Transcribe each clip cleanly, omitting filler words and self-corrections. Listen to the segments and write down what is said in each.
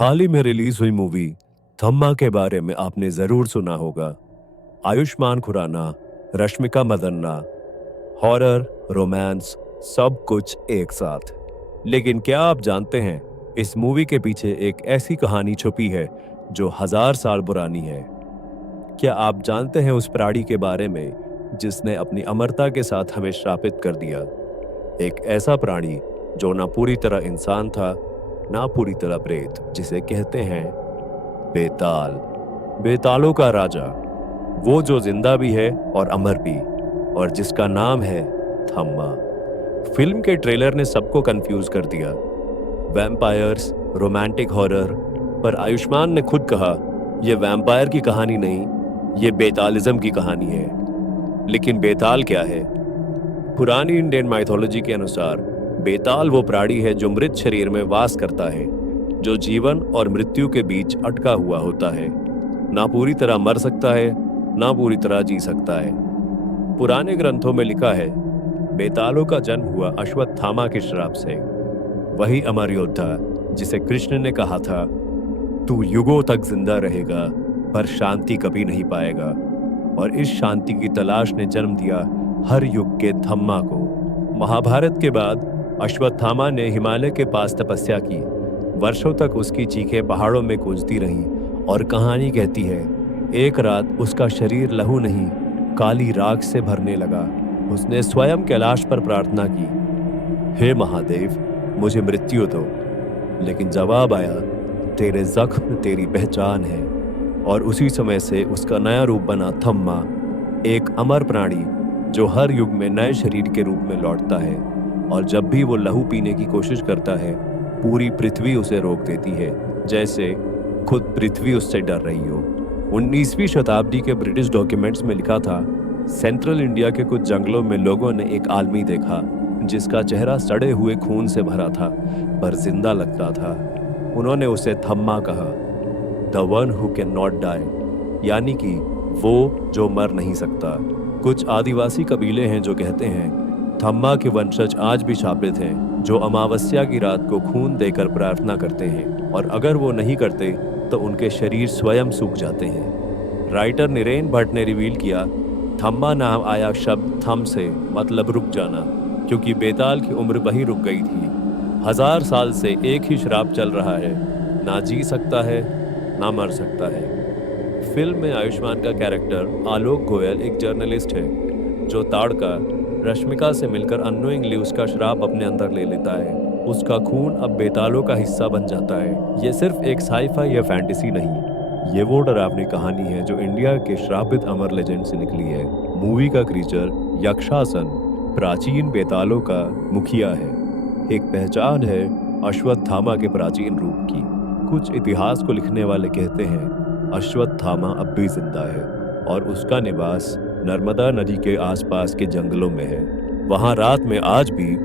हाल ही में रिलीज हुई मूवी थम्मा के बारे में आपने जरूर सुना होगा। आयुष्मान खुराना, रश्मिका मंदान्ना, हॉरर, रोमांस, सब कुछ एक साथ। लेकिन क्या आप जानते हैं, इस मूवी के पीछे एक ऐसी कहानी छुपी है जो 1000 साल पुरानी है। क्या आप जानते हैं उस प्राणी के बारे में जिसने अपनी अमरता के साथ हमें श्रापित कर दिया? एक ऐसा प्राणी जो ना पूरी तरह इंसान था, ना पूरी तरह प्रेत, जिसे कहते हैं बेताल। बेतालों का राजा, वो जो जिंदा भी है और अमर भी, और जिसका नाम है थम्मा। फिल्म के ट्रेलर ने सबको कंफ्यूज कर दिया। वैम्पायर्स, रोमांटिक हॉरर, पर आयुष्मान ने खुद कहा यह वैम्पायर की कहानी नहीं, ये बेतालिज्म की कहानी है। लेकिन बेताल क्या है? पुरानी इंडियन माइथोलॉजी के अनुसार बेताल वो प्राणी है जो मृत शरीर में वास करता है, जो जीवन और मृत्यु के बीच अटका हुआ होता है। ना पूरी तरह मर सकता है, ना पूरी तरह जी सकता है। पुराने ग्रंथों में लिखा है बेतालों का जन्म हुआ अश्वत्थामा के श्राप से। वही अमर योद्धा जिसे कृष्ण ने कहा था, तू युगों तक जिंदा रहेगा पर शांति कभी नहीं पाएगा। और इस शांति की तलाश ने जन्म दिया हर युग के थम्मा को। महाभारत के बाद अश्वत्थामा ने हिमालय के पास तपस्या की। वर्षों तक उसकी चीखें पहाड़ों में गूंजती रहीं, और कहानी कहती है एक रात उसका शरीर लहू नहीं, काली राख से भरने लगा। उसने स्वयं कैलाश पर प्रार्थना की, हे महादेव, मुझे मृत्यु दो। लेकिन जवाब आया, तेरे जख्म तेरी पहचान है। और उसी समय से उसका नया रूप बना थम्मा, एक अमर प्राणी जो हर युग में नए शरीर के रूप में लौटता है। और जब भी वो लहू पीने की कोशिश करता है, पूरी पृथ्वी उसे रोक देती है, जैसे खुद पृथ्वी उससे डर रही हो। 19वीं शताब्दी के ब्रिटिश डॉक्यूमेंट्स में लिखा था, सेंट्रल इंडिया के कुछ जंगलों में लोगों ने एक आदमी देखा जिसका चेहरा सड़े हुए खून से भरा था पर जिंदा लगता था। उन्होंने उसे थम्मा कहा, the one who can not die, यानी कि वो जो मर नहीं सकता। कुछ आदिवासी कबीले हैं जो कहते हैं थम्मा के वंशज आज भी शापित हैं, जो अमावस्या की रात को खून देकर प्रार्थना करते हैं, और अगर वो नहीं करते तो उनके शरीर स्वयं सूख जाते हैं। राइटर निरेन भट्ट ने रिवील किया, थम्मा नाम आया शब्द थम से, मतलब रुक जाना, क्योंकि बेताल की उम्र वहीं रुक गई थी। 1000 साल से एक ही श्राप चल रहा है, ना जी सकता है ना मर सकता है। फिल्म में आयुष्मान का कैरेक्टर आलोक गोयल एक जर्नलिस्ट है जो ताड़का रश्मिका से मिलकर अननोइंगली उसका श्राप अपने अंदर ले लेता है। उसका खून अब बेतालों का हिस्सा बन जाता है। ये सिर्फ एक साईफाई या फैंटेसी नहीं, ये वो डरावनी कहानी है जो इंडिया के श्रापित अमर लेजेंड से निकली है। मूवी का क्रीचर यक्षासन प्राचीन बेतालों का मुखिया है, एक पहचान है अश्वत्थामा के प्राचीन रूप की। कुछ इतिहास को लिखने वाले कहते हैं अश्वत्थामा अब भी जिंदा है और उसका निवास नर्मदा नदी के आसपास के जंगलों में है। वहां रात में आज भी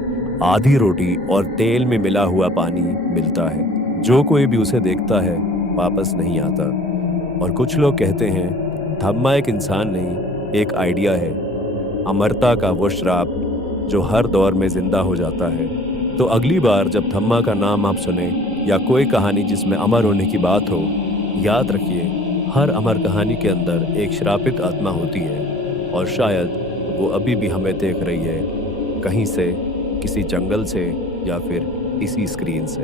आधी रोटी और तेल में मिला हुआ पानी मिलता है। जो कोई भी उसे देखता है वापस नहीं आता। और कुछ लोग कहते हैं थम्मा एक इंसान नहीं, एक आइडिया है, अमरता का वो श्राप जो हर दौर में जिंदा हो जाता है। तो अगली बार जब थम्मा का नाम आप सुने या कोई कहानी जिसमें अमर होने की बात हो, याद रखिए हर अमर कहानी के अंदर एक श्रापित आत्मा होती है, और शायद वो अभी भी हमें देख रही है, कहीं से, किसी जंगल से या फिर इसी स्क्रीन से।